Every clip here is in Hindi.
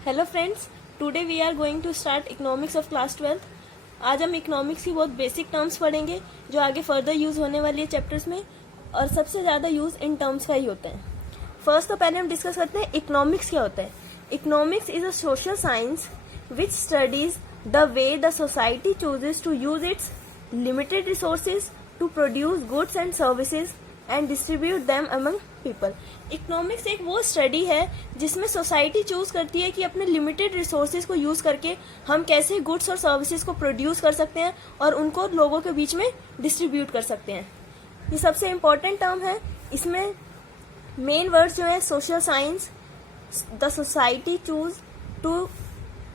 Hello friends, today we are going to start economics of class 12। आज हम इकोनॉमिक्स की बहुत बेसिक टर्म्स पढ़ेंगे जो आगे फर्दर यूज होने वाली है चैप्टर्स में, और सबसे ज़्यादा यूज इन टर्म्स का ही होता है। फर्स्ट तो पहले हम डिस्कस करते हैं इकोनॉमिक्स क्या होता है। Economics is a social science which studies the way the society chooses to use its limited resources to produce goods and services and distribute them among people. Economics एक वो स्टडी है जिसमें सोसाइटी चूज करती है कि अपने लिमिटेड रिसोर्सेज को यूज करके हम कैसे गुड्स और सर्विसेज को प्रोड्यूस कर सकते हैं और उनको लोगों के बीच में डिस्ट्रीब्यूट कर सकते हैं। ये सबसे इम्पोर्टेंट टर्म है। इसमें मेन वर्ड्स जो है social science, the society choose to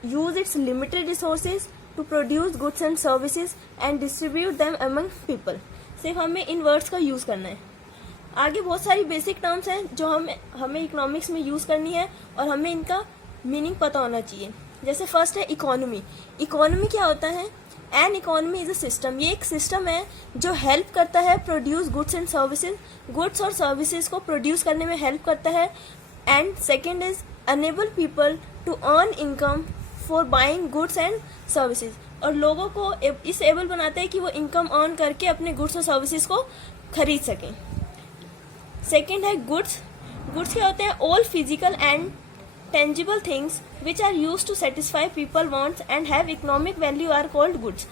use its limited resources to produce goods and services and distribute them among people. सिर्फ हमें इन वर्ड्स का यूज करना है। आगे बहुत सारी बेसिक टर्म्स हैं जो हमें इकोनॉमिक्स में यूज करनी है और हमें इनका मीनिंग पता होना चाहिए। जैसे फर्स्ट है इकोनॉमी। इकोनॉमी क्या होता है? An economy is a system. ये एक सिस्टम है जो हेल्प करता है produce goods and services, goods और सर्विसेज को प्रोड्यूस करने में हेल्प करता है। And second is enable people to earn income for buying goods and services, और लोगों को इस एबल बनाता है कि वो इनकम अर्न करके अपने गुड्स और सर्विसेज को खरीद सकें। सेकेंड है गुड्स। गुड्स क्या होते हैं? All physical and tangible things which are use to satisfy people wants and have economic value are called goods.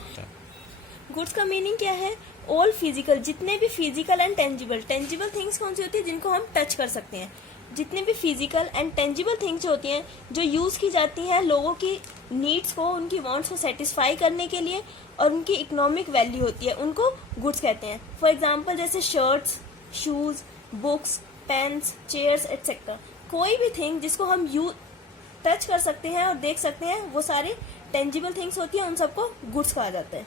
Goods का मीनिंग क्या है? ऑल फिजिकल, जितने भी physical and tangible. Tangible things कौन सी होती है? जिनको हम टच कर सकते हैं। जितने भी फिजिकल एंड टेंजिबल थिंग्स होती हैं जो यूज की जाती हैं लोगों की नीड्स को, उनकी वांट्स को सेटिस्फाई करने के लिए और उनकी इकोनॉमिक वैल्यू होती है, उनको गुड्स कहते हैं। फॉर एग्जाम्पल जैसे shirts, shoes, books, pens, chairs etcetera. कोई भी थिंग जिसको हम टच कर सकते हैं और देख सकते हैं वो सारे टेंजिबल थिंग्स होती हैं, उन सबको गुड्स कहा जाता है।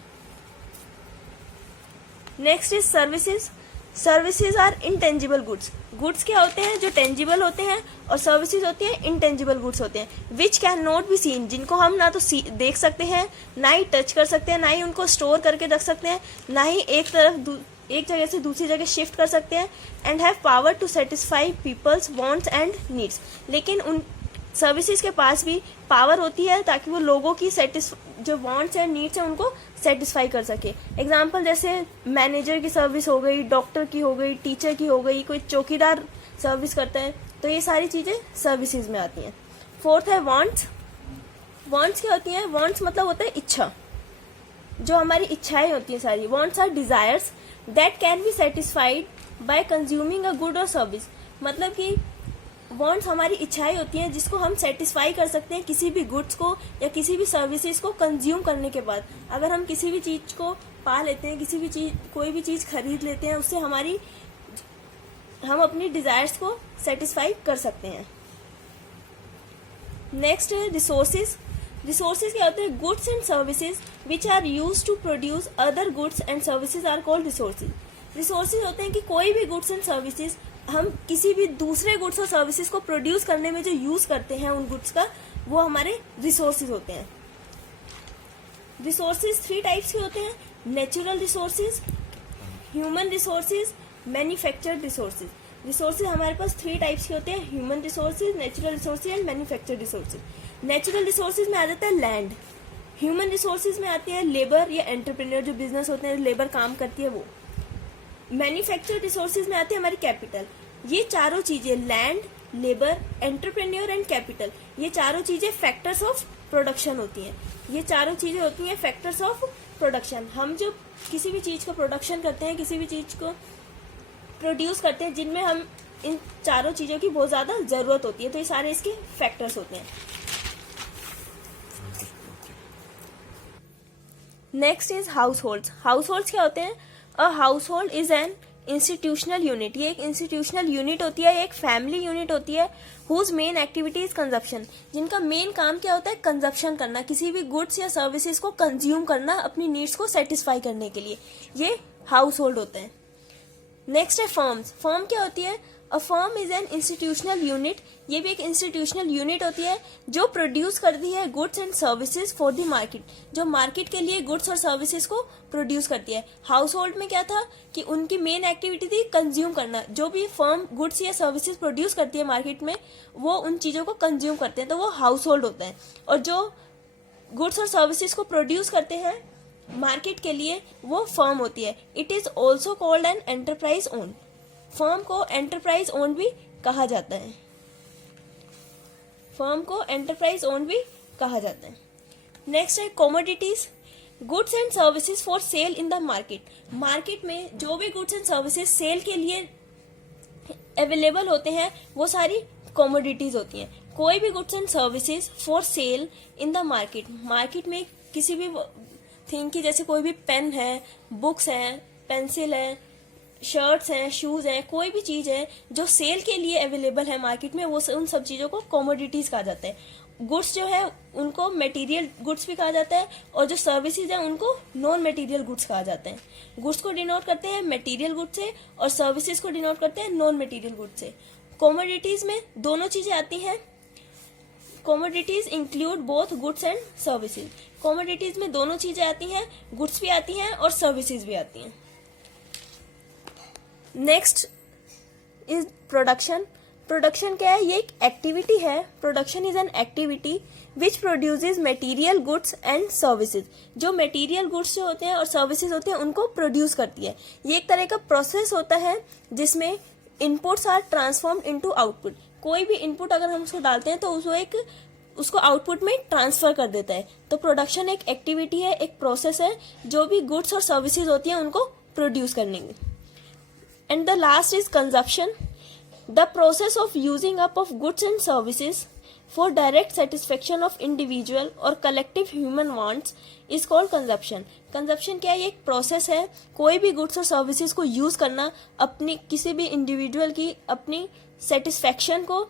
Next is services. Services are intangible goods. Goods क्या होते हैं? जो टेंजिबल होते हैं, और सर्विसेज होती हैं इनटेंजिबल गुड्स होते हैं which can not be seen, जिनको हम ना तो देख सकते हैं, ना ही टच कर सकते हैं, ना ही उनको स्टोर करके रख सकते हैं, ना ही एक जगह से दूसरी जगह शिफ्ट कर सकते हैं। And have power to satisfy people's wants and needs. लेकिन उन सर्विसेज के पास भी पावर होती है ताकि वो लोगों की जो वांट्स एंड नीड्स हैं उनको सेटिस्फाई कर सके। एग्जाम्पल जैसे मैनेजर की सर्विस हो गई, डॉक्टर की हो गई, टीचर की हो गई, कोई चौकीदार सर्विस करता है, तो ये सारी चीजें सर्विसेज में आती हैं। फोर्थ है वांट्स। वांट्स क्या होती हैं? वांट्स मतलब होता है इच्छा, जो हमारी इच्छाएं होती हैं सारी। Wants are desires that can be satisfied by consuming a good और सर्विस। मतलब कि वांट्स हमारी इच्छाएं होती हैं जिसको हम सेटिस्फाई कर सकते हैं किसी भी गुड्स को या किसी भी सर्विसेज को कंज्यूम करने के बाद। अगर हम किसी भी चीज को पा लेते हैं, कोई भी चीज खरीद लेते हैं, उससे हम अपनी डिजायर्स को सेटिस्फाई कर सकते हैं। नेक्स्ट है रिसोर्सेज। रिसोर्सेज क्या होते हैं? Goods and services which are use to produce other goods and services are called resources. Resources होते हैं कि कोई भी गुड्स एंड सर्विसेज हम किसी भी दूसरे गुड्स और सर्विसेज को प्रोड्यूस करने में जो यूज करते हैं उन गुड्स का, वो हमारे रिसोर्सेज होते हैं। रिसोर्सेज 3 टाइप्स के होते हैं: natural resources, human resources, manufactured resources. Resources हमारे पास 3 टाइप्स के होते हैं: human resources, natural resources and manufactured resources. Natural resources में आ जाता है लैंड। ह्यूमन रिसोर्सेज में आती है लेबर या एंटरप्रेन्योर, जो बिजनेस होते हैं, लेबर काम करती है वो। मैन्युफैक्चर्ड रिसोर्सेज में आती है हमारी कैपिटल। ये चारों चीजें, land, labour, entrepreneur and capital, ये चारों चीजें फैक्टर्स ऑफ प्रोडक्शन होती हैं। ये चारों चीजें होती हैं फैक्टर्स ऑफ प्रोडक्शन। हम जो किसी भी चीज को प्रोडक्शन करते हैं, किसी भी चीज को प्रोड्यूस करते हैं, जिनमें हम इन चारों चीजों की बहुत ज्यादा जरूरत होती है, तो ये सारे इसके फैक्टर्स होते हैं। Next is house hold. House hold क्या होते हैं? A house hold is an institutional unit. ये एक इंस्टीट्यूशनल यूनिट होती है, एक फैमिली यूनिट होती है whose main activity is consumption. जिनका मेन काम क्या होता है? कंजप्शन करना, किसी भी गुड्स या सर्विसेज को कंज्यूम करना अपनी नीड्स को सेटिस्फाई करने के लिए। ये हाउस होल्ड होते हैं। नेक्स्ट है फर्म्स। फर्म क्या होती है? A firm is an institutional unit, ये भी एक इंस्टीट्यूशनल यूनिट होती है जो प्रोड्यूस करती है goods and services for the market, जो मार्केट के लिए गुड्स और सर्विसेज को प्रोड्यूस करती है। हाउस होल्ड में क्या था कि उनकी मेन एक्टिविटी थी कंज्यूम करना, जो भी फर्म गुड्स या सर्विसेज प्रोड्यूस करती है मार्केट में वो उन चीज़ों को कंज्यूम करते हैं, तो वो हाउस होल्ड होता है। और जो गुड्स और सर्विसेज को प्रोड्यूस करते हैं मार्केट के लिए वो फर्म होती है। It is also called an enterprise own, firm को एंटरप्राइज ओन भी कहा जाता है, फर्म को एंटरप्राइज ओन भी कहा जाता है। नेक्स्ट है commodities, goods and services for sale in the market, market में जो भी गुड्स एंड सर्विसेज सेल के लिए अवेलेबल होते हैं वो सारी कमोडिटीज होती हैं। कोई भी goods and services for sale in the market, market में किसी भी थिंग की, जैसे कोई भी पेन है, बुक्स हैं, पेंसिल है, शर्ट्स हैं, शूज हैं, कोई भी चीज है जो सेल के लिए अवेलेबल है मार्केट में, वो उन सब चीजों को कमोडिटीज कहा जाता है। गुड्स जो है उनको मटेरियल गुड्स भी कहा जाता है और जो सर्विसेज है उनको नॉन मटेरियल गुड्स कहा जाता है। गुड्स को डिनोट करते हैं मटेरियल गुड्स से और सर्विसेज को डिनोट करते हैं नॉन मटेरियल गुड्स से। कमोडिटीज में दोनों चीजें आती हैं, commodities include both goods and services, commodities में दोनों चीजें आती हैं, गुड्स भी आती हैं और सर्विसेज भी आती हैं। नेक्स्ट इज प्रोडक्शन, प्रोडक्शन क्या है, ये एक एक्टिविटी है, production is an activity which produces material goods and services, जो मटेरियल गुड्स जो होते हैं और सर्विसेज होते हैं उनको प्रोड्यूस करती है। ये एक तरह का प्रोसेस होता है जिसमें inputs are transformed into output, कोई भी इनपुट अगर हम उसको डालते हैं तो उसको आउटपुट में ट्रांसफर कर देता है। तो प्रोडक्शन एक एक्टिविटी है, एक प्रोसेस है जो भी गुड्स और सर्विसेज होती हैं उनको प्रोड्यूस करने की। And the last is consumption, the process of using up of goods and services for direct satisfaction of individual और collective human wants is called consumption. Consumption क्या है, ये एक प्रोसेस है कोई भी गुड्स और सर्विसेज को यूज करना अपनी किसी भी इंडिविजुअल की अपनी सेटिस्फेक्शन को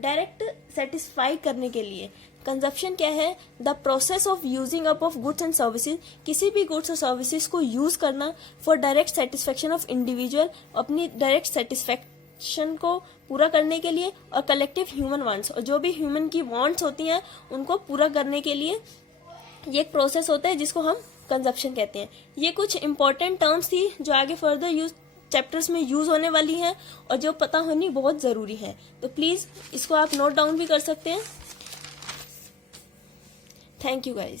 डायरेक्ट सेटिस्फाई करने के लिए। कंजप्शन क्या है, the process of using up of goods and services, किसी भी गुड्स और सर्विसेज को यूज करना for direct satisfaction of individual, अपनी डायरेक्ट सेटिस्फेक्शन को पूरा करने के लिए, और कलेक्टिव ह्यूमन वांट्स, और जो भी ह्यूमन की वांट्स होती हैं उनको पूरा करने के लिए ये एक प्रोसेस होता है जिसको हम कंजप्शन कहते हैं। ये कुछ इंपॉर्टेंट टर्म्स थी जो आगे फर्दर यूज चैप्टर्स में यूज होने वाली हैं और जो पता होनी बहुत जरूरी है, तो प्लीज इसको आप नोट डाउन भी कर सकते हैं। Thank you guys.